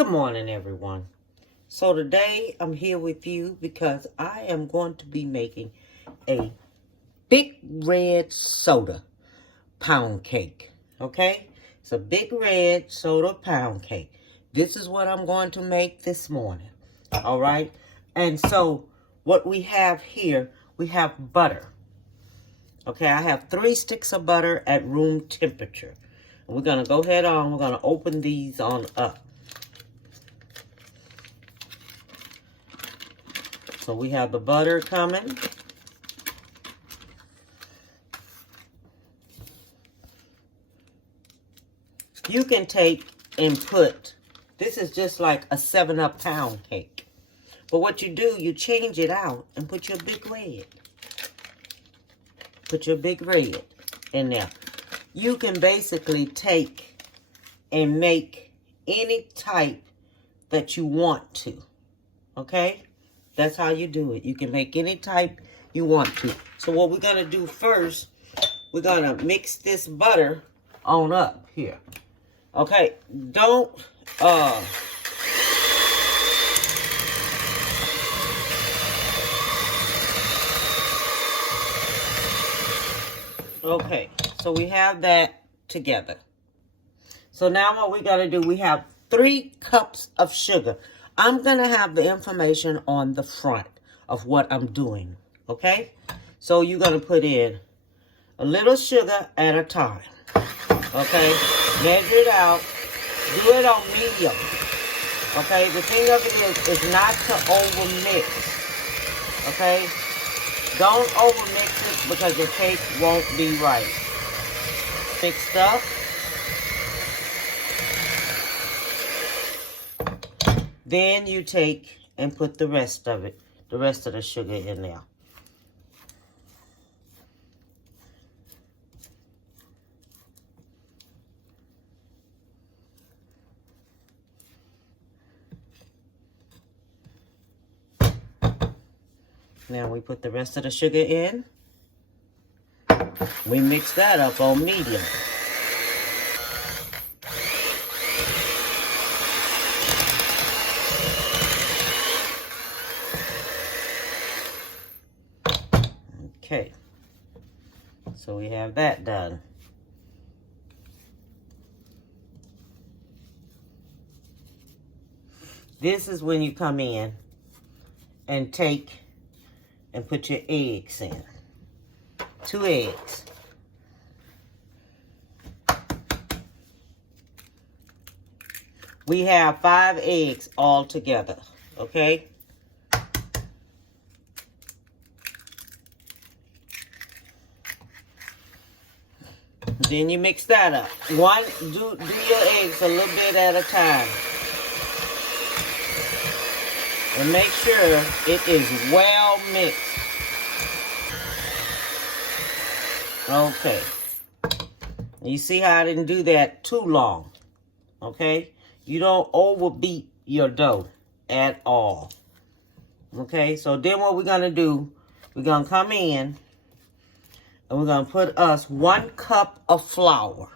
Good morning, everyone. So today I'm here with you because I am going to be making a big red soda pound cake. Okay? It's a big red soda pound cake. This is what I'm going to make this morning. All right? And so what we have here, we have butter. Okay, I have 3 sticks of butter at room temperature. And we're going to go ahead on. We're going to open these on up. So we have the butter coming. You can take and put, this is just like a 7-up pound cake. But what you do, you change it out and put your big red. Put your big red in there. You can basically take and make any type that you want to. Okay? That's how you do it. You can make any type you want to. So what we're going to do first, we're going to mix this butter on up here. Okay? Don't, okay, so we have that together. So now what we're going to do, we have 3 cups of sugar. I'm going to have the information on the front of what I'm doing, okay? So you're going to put in a little sugar at a time, okay? Measure it out. Do it on medium, okay? The thing of it is not to over-mix, okay? Don't over-mix it because your cake won't be right. Mixed up. Then you take and put the rest of it, the rest of the sugar in there. Now we put the rest of the sugar in. We mix that up on medium. Okay, so we have that done. This is when you come in and take and put your eggs in. 2 eggs. We have 5 eggs all together, okay? Then you mix that up. Do your eggs a little bit at a time. And make sure it is well mixed. Okay. You see how I didn't do that too long. Okay? You don't overbeat your dough at all. Okay? So then what we're going to do, we're going to come in and we're going to put us 1 cup of flour.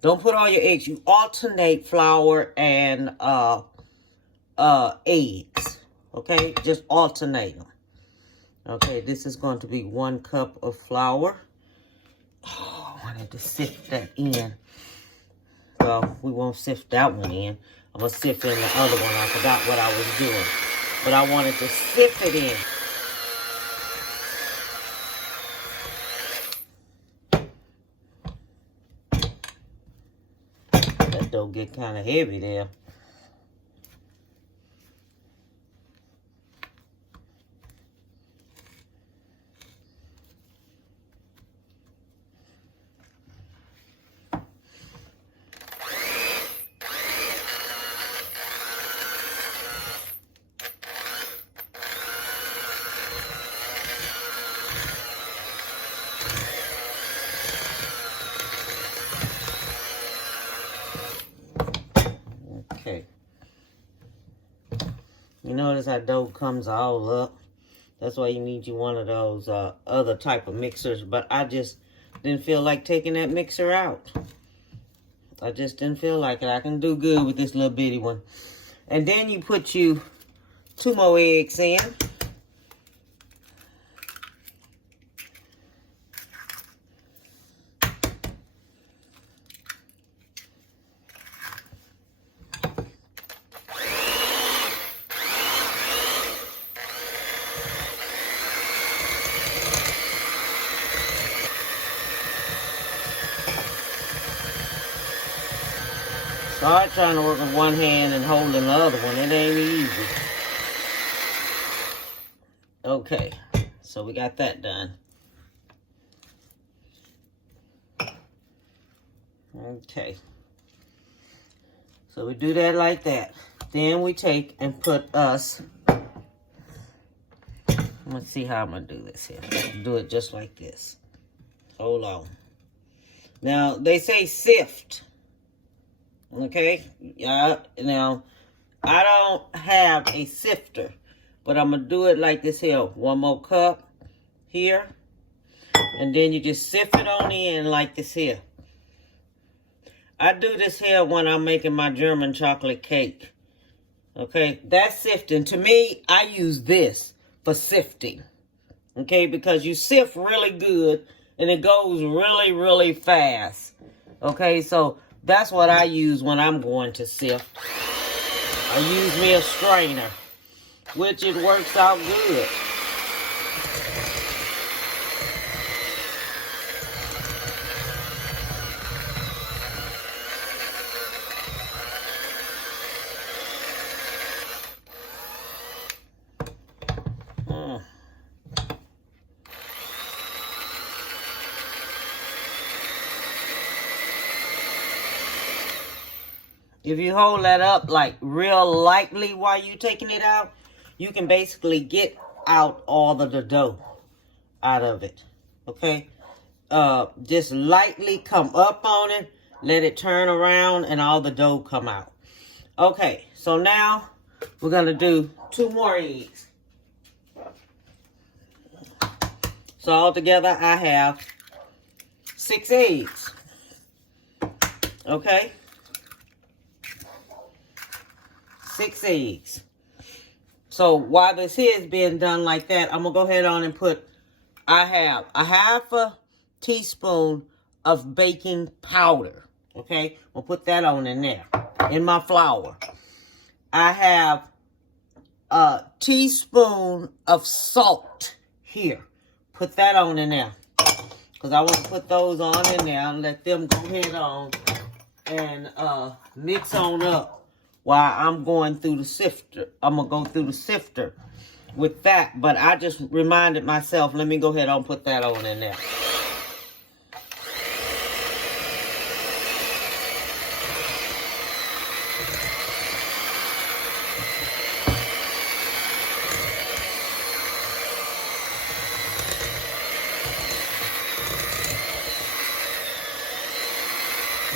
Don't put all your eggs. You alternate flour and eggs. Okay? Just alternate them. Okay, this is going to be 1 cup of flour. Oh, I wanted to sift that in. Well, we won't sift that one in. I'm going to sift in the other one. I forgot what I was doing. But I wanted to sift it in. That dough get kind of heavy there. Okay. You notice how dough comes all up. That's why you need one of those other type of mixers. But I just didn't feel like taking that mixer out. I just didn't feel like it. I can do good with this little bitty one. And then you put you 2 more eggs in. Start trying to work with one hand and holding the other one. It ain't easy. Okay, so we got that done. Okay. So we do that like that. Then we take and put us... Let's see how I'm going to do this here. Do it just like this. Hold on. Now, they say sift. Okay? Yeah. Now, I don't have a sifter. But I'm going to do it like this here. 1 more cup here. And then you just sift it on in like this here. I do this here when I'm making my German chocolate cake. Okay? That's sifting. To me, I use this for sifting. Okay? Because you sift really good and it goes really, really fast. Okay? So that's what I use when I'm going to sift. I use me a strainer, which it works out good. If you hold that up like real lightly while you're taking it out, you can basically get out all of the dough out of it. Okay? Just lightly come up on it, let it turn around, and all the dough come out. Okay, so now we're going to do 2 more eggs. So altogether I have 6 eggs. Okay? 6 eggs. So while this here is being done like that, I'm going to go ahead on and put, I have a half a teaspoon of baking powder. Okay? We'll put that on in there, in my flour. I have a teaspoon of salt here. Put that on in there. Because I want to put those on in there and let them go ahead on and mix on up. While I'm going through the sifter. I'm going to go through the sifter with that. But I just reminded myself, let me go ahead and put that on in there.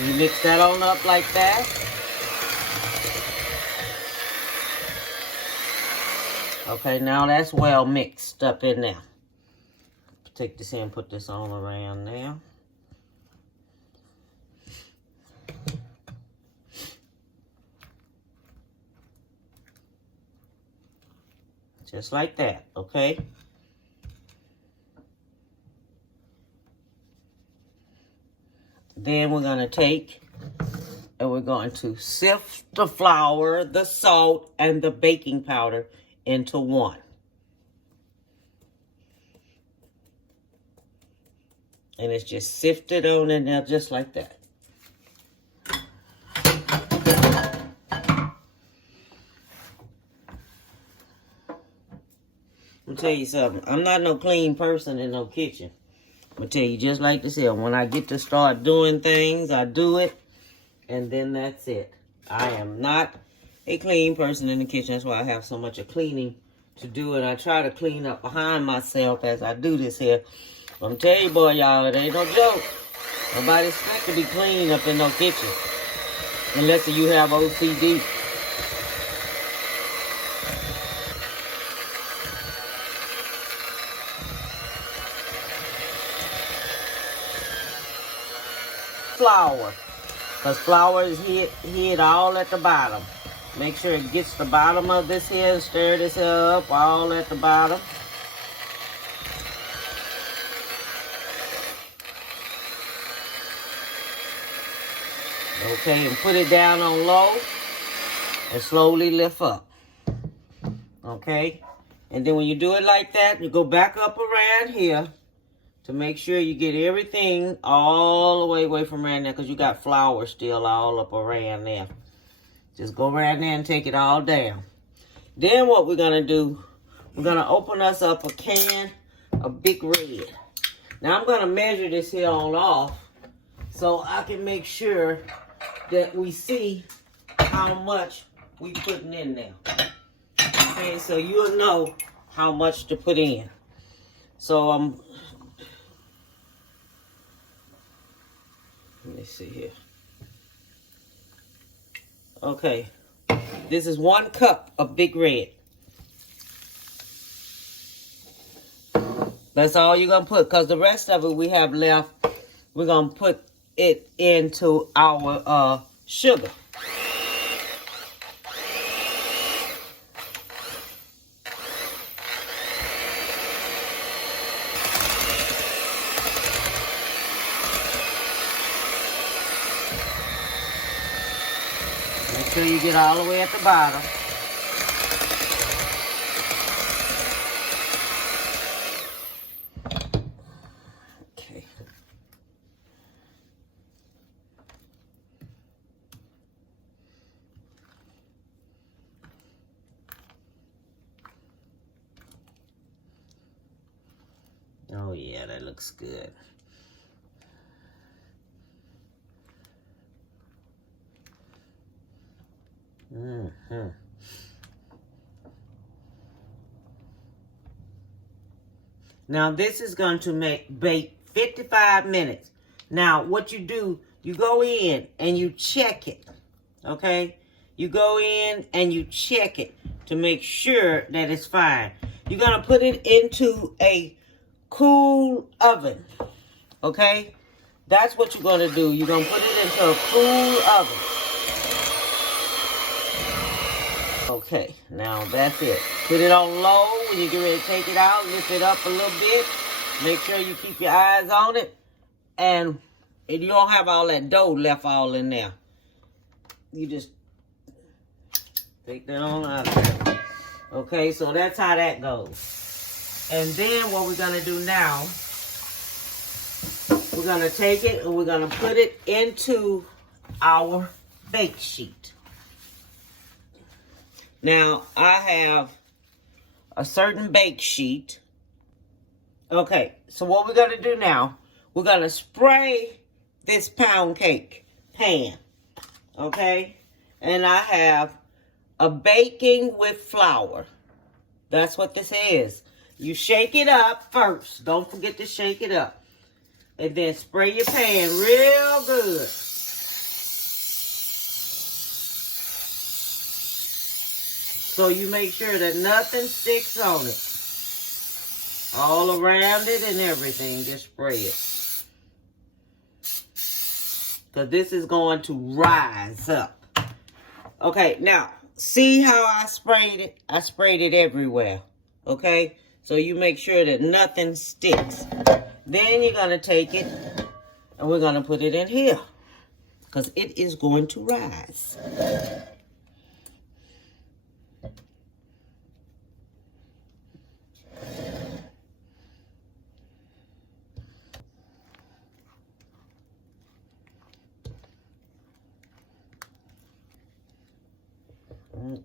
You mix that on up like that. Okay, now that's well mixed up in there. Take this in, put this on around now. Just like that, okay? Then we're going to take and we're going to sift the flour, the salt, and the baking powder into one. And it's just sifted on in there just like that. I'll tell you something. I'm not no clean person in no kitchen. I'll tell you just like this here. When I get to start doing things, I do it. And then that's it. I am not a clean person in the kitchen. That's why I have so much of cleaning to do. And I try to clean up behind myself as I do this here. But I'm telling you, boy, y'all, it ain't no joke. Nobody expect to be clean up in no kitchen. Unless you have OCD. Flour. Because flour is hid all at the bottom. Make sure it gets the bottom of this here and stir this here up all at the bottom. Okay, and put it down on low and slowly lift up. Okay, and then when you do it like that, you go back up around here to make sure you get everything all the way away from around there, because you got flour still all up around there. Just go around there and take it all down. Then what we're going to do, we're going to open us up a can of Big Red. Now I'm going to measure this here on off so I can make sure that we see how much we putting in there. Okay, so you'll know how much to put in. So let me see here. Okay, this is 1 cup of Big Red. That's all you're going to put, because the rest of it we have left, we're going to put it into our sugar. Make sure you get all the way at the bottom. Okay. Oh yeah, that looks good. Now this is going to bake 55 minutes. Now what you do, you go in and you check it. Okay? You go in and you check it to make sure that it's fine. You're going to put it into a cool oven. Okay? That's what you're going to do. You're going to put it into a cool oven. Okay, now that's it. Put it on low when you get ready to take it out. Lift it up a little bit. Make sure you keep your eyes on it. And you don't have all that dough left all in there. You just take that on out of there. Okay, so that's how that goes. And then what we're going to do now, we're going to take it and we're going to put it into our bake sheet. Now, I have a certain bake sheet. Okay, so what we're going to do now, we're going to spray this pound cake pan. Okay? And I have a baking with flour. That's what this is. You shake it up first. Don't forget to shake it up. And then spray your pan real good. So you make sure that nothing sticks on it. All around it and everything, just spray it. Because this is going to rise up. Okay, now, see how I sprayed it? I sprayed it everywhere. Okay? So you make sure that nothing sticks. Then you're going to take it and we're going to put it in here. Because it is going to rise.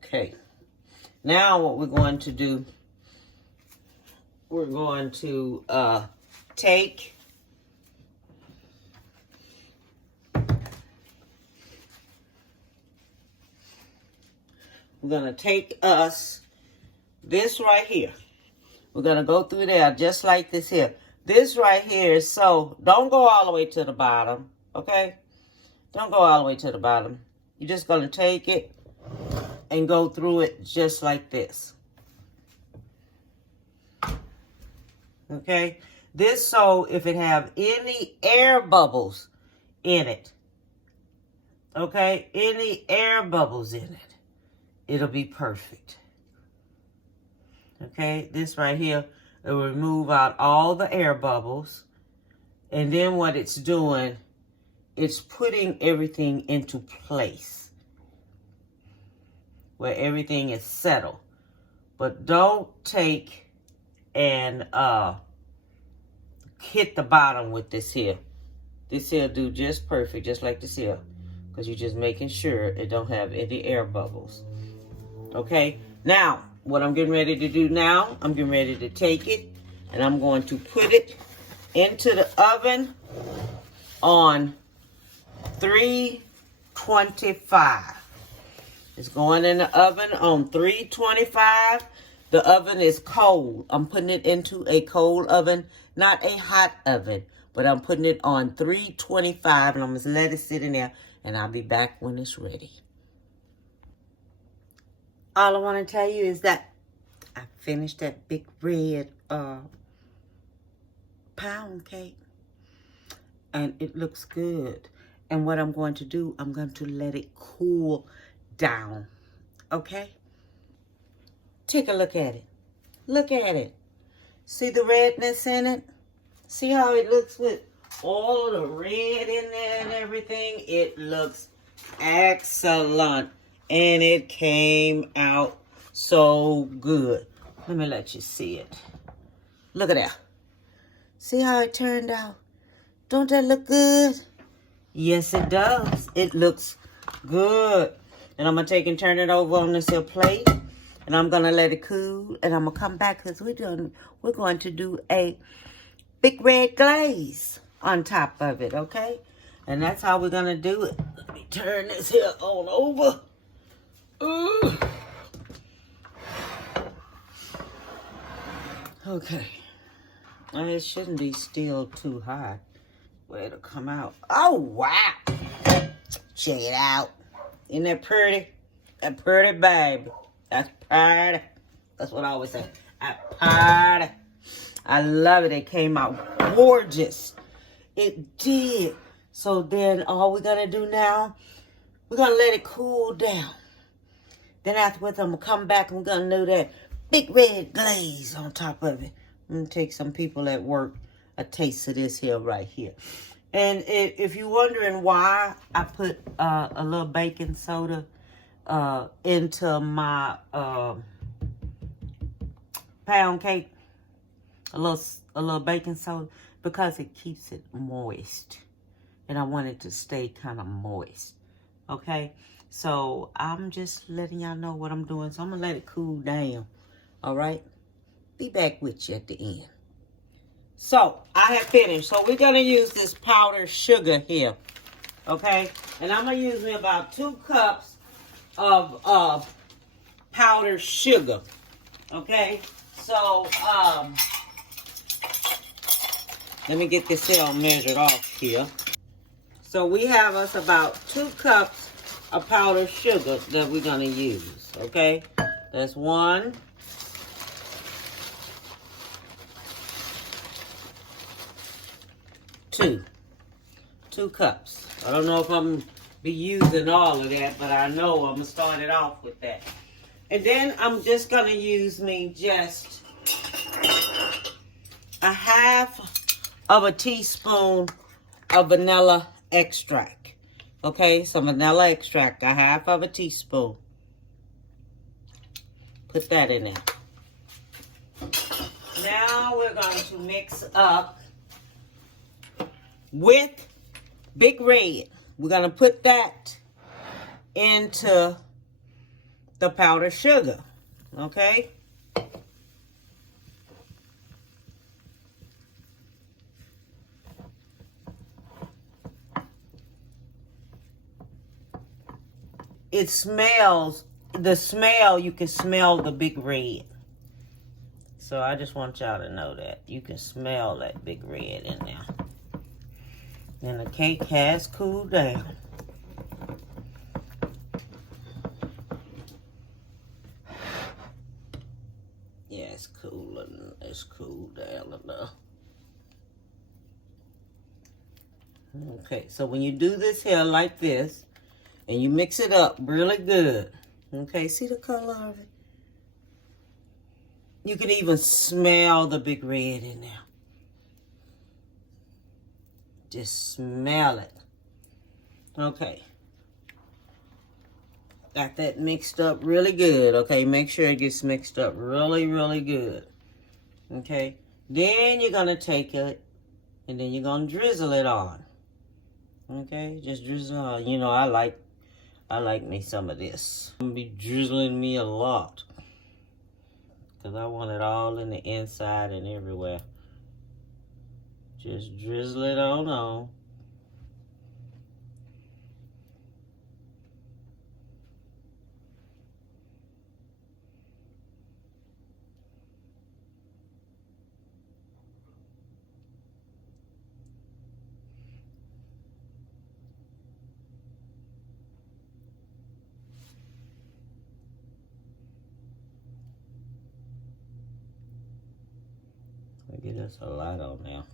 Okay, now what we're going to do, we're going to take us this right here. We're going to go through there just like this here. This right here is so, don't go all the way to the bottom, okay? Don't go all the way to the bottom. You're just going to take it and go through it just like this. Okay? This so if it have any air bubbles in it. Okay? Any air bubbles in it. it'll be perfect. Okay, this right here, it will remove out all the air bubbles. And then what it's doing, it's putting everything into place where everything is settled. But don't take and hit the bottom with this here. This here do just perfect, just like this here. Because you're just making sure it don't have any air bubbles. Okay, now, what I'm getting ready to do now, I'm getting ready to take it and I'm going to put it into the oven on 325. It's going in the oven on 325. The oven is cold. I'm putting it into a cold oven, not a hot oven, but I'm putting it on 325 and I'm just let it sit in there and I'll be back when it's ready. All I want to tell you is that I finished that big red pound cake and it looks good. And what I'm going to do, I'm going to let it cool down. Okay? Take a look at it. Look at it. See the redness in it? See how it looks with all of the red in there and everything? It looks excellent. And it came out so good. Let me let you see it. Look at that. See how it turned out? Don't that look good? Yes, it does. It looks good. And I'm going to take and turn it over on this here plate. And I'm going to let it cool. And I'm going to come back because we're going to do a big red glaze on top of it, okay? And that's how we're going to do it. Let me turn this here on over. Okay. And it shouldn't be still too hot where it'll come out. Oh, wow. Check it out. Isn't that pretty? That pretty baby. That's pretty. That's what I always say. That pretty. I love it. It came out gorgeous. It did. So then all we're going to do now, we're going to let it cool down. Then afterwards, I'm going to come back and we're going to do that big red glaze on top of it. I'm going to take some people at work a taste of this here right here. And if you're wondering why I put a little baking soda into my pound cake, a little baking soda, because it keeps it moist. And I want it to stay kind of moist. Okay? So I'm just letting y'all know what I'm doing. So I'm going to let it cool down. All right? Be back with you at the end. So I have finished. So we're going to use this powdered sugar here. Okay? And I'm going to use me about 2 cups of powdered sugar. Okay? So let me get this here measured off here. So we have us about 2 cups of powdered sugar that we're going to use, okay? That's 1. 2 cups. I don't know if I'm be using all of that, but I know I'm going to start it off with that. And then I'm just going to use me just a half of a teaspoon of vanilla extract. Okay, some vanilla extract, a half of a teaspoon. Put that in there. Now we're going to mix up with Big Red. We're going to put that into the powdered sugar. Okay? It smells, the smell, you can smell the Big Red. So I just want y'all to know that. You can smell that Big Red in there. And the cake has cooled down. Yeah, it's cooling. It's cooled down enough. Okay, so when you do this here like this, and you mix it up really good, Okay, see the color of it? You can even smell the Big Red in there. Just smell it. Okay. Got that mixed up really good. Okay, make sure it gets mixed up really, really good. Okay. Then you're going to take it and then you're going to drizzle it on. Okay, just drizzle on. You know, I like me some of this. I'm going to be drizzling me a lot. Because I want it all in the inside and everywhere. Just drizzle it on. I get us a lot on now.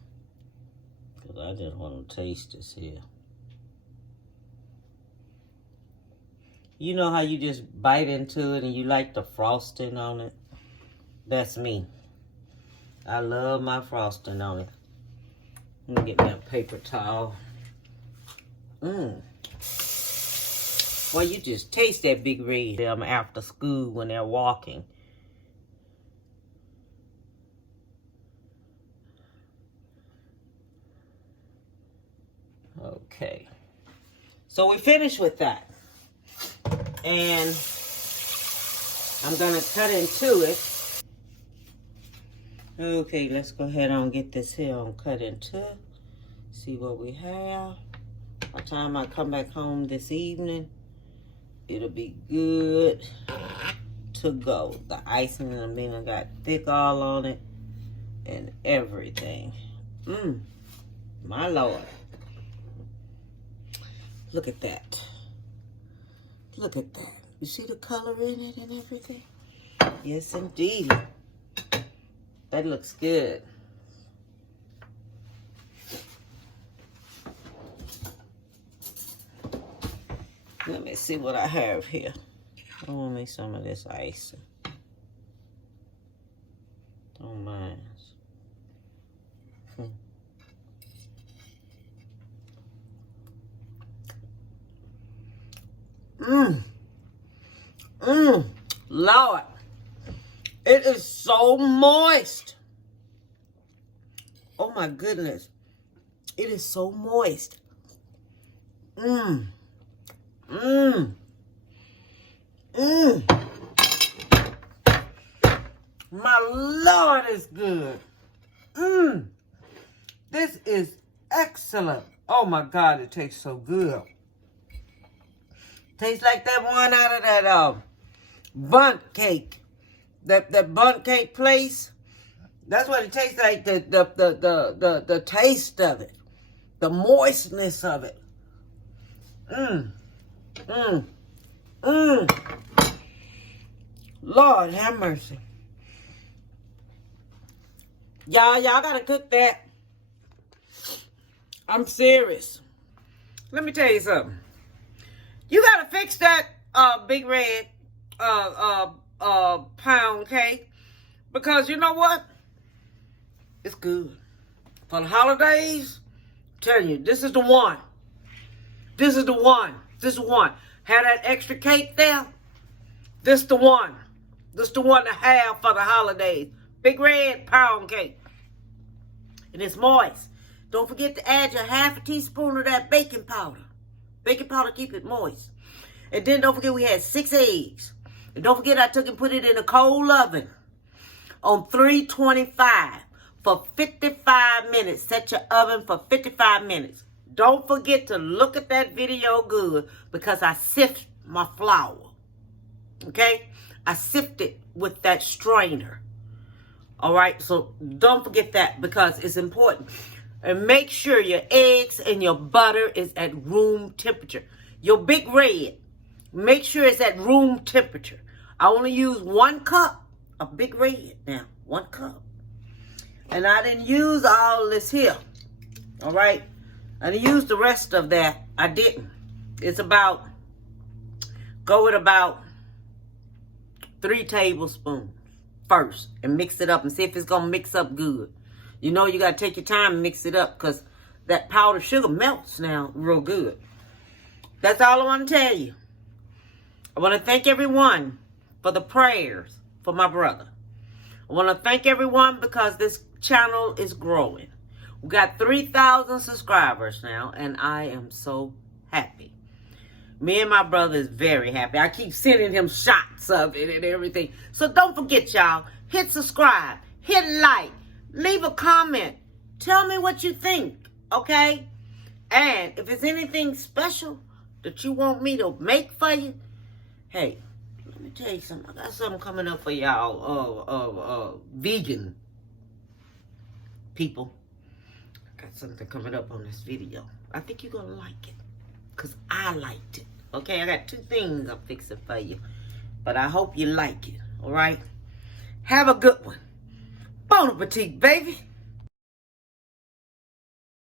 Because I just want to taste this here. You know how you just bite into it and you like the frosting on it? That's me. I love my frosting on it. Let me get me a paper towel. Well, you just taste that Big Red. Them after school when they're walking. Okay. So we finished with that. And I'm going to cut into it. Okay, let's go ahead and get this here on cut into. See what we have. By the time I come back home this evening, it'll be good to go. The icing and the got thick all on it and everything. My Lord. Look at that. Look at that. You see the color in it and everything? Yes, indeed. That looks good. Let me see what I have here. I want me some of this icing. Don't mind. Lord. It is so moist. Oh my goodness. It is so moist. My Lord, it's good. This is excellent. Oh my God, it tastes so good. Tastes like that one out of that bundt cake. That bundt cake place. That's what it tastes like. The taste of it. The moistness of it. Lord have mercy. Y'all gotta cook that. I'm serious. Let me tell you something. You gotta fix that Big Red pound cake, because you know what? It's good. For the holidays, I'm telling you, this is the one. This is the one. This is the one. Have that extra cake there? This the one. This the one to have for the holidays. Big Red pound cake. And it's moist. Don't forget to add your half a teaspoon of that baking powder. Baking powder keep it moist. And then don't forget we had 6 eggs. And don't forget I took and put it in a cold oven on 325 for 55 minutes. Set your oven for 55 minutes. Don't forget to look at that video good, because I sift my flour. Okay? I sift it with that strainer. All right? So don't forget that, because it's important. And make sure your eggs and your butter is at room temperature. Your Big Red, make sure it's at room temperature. I only use 1 cup of Big Red now. 1 cup. And I didn't use all this here. All right? I didn't use the rest of that. I didn't. It's about, go with about 3 tablespoons first and mix it up and see if it's going to mix up good. You know you got to take your time and mix it up because that powdered sugar melts now real good. That's all I want to tell you. I want to thank everyone for the prayers for my brother. I want to thank everyone because this channel is growing. We got 3,000 subscribers now, and I am so happy. Me and my brother is very happy. I keep sending him shots of it and everything. So don't forget, y'all. Hit subscribe. Hit like. Leave a comment. Tell me what you think, okay? And if there's anything special that you want me to make for you, hey, let me tell you something. I got something coming up for y'all, vegan people. I got something coming up on this video. I think you're going to like it because I liked it. Okay, I got 2 things I'm fixing for you. But I hope you like it, all right? Have a good one. Bon appetit, baby.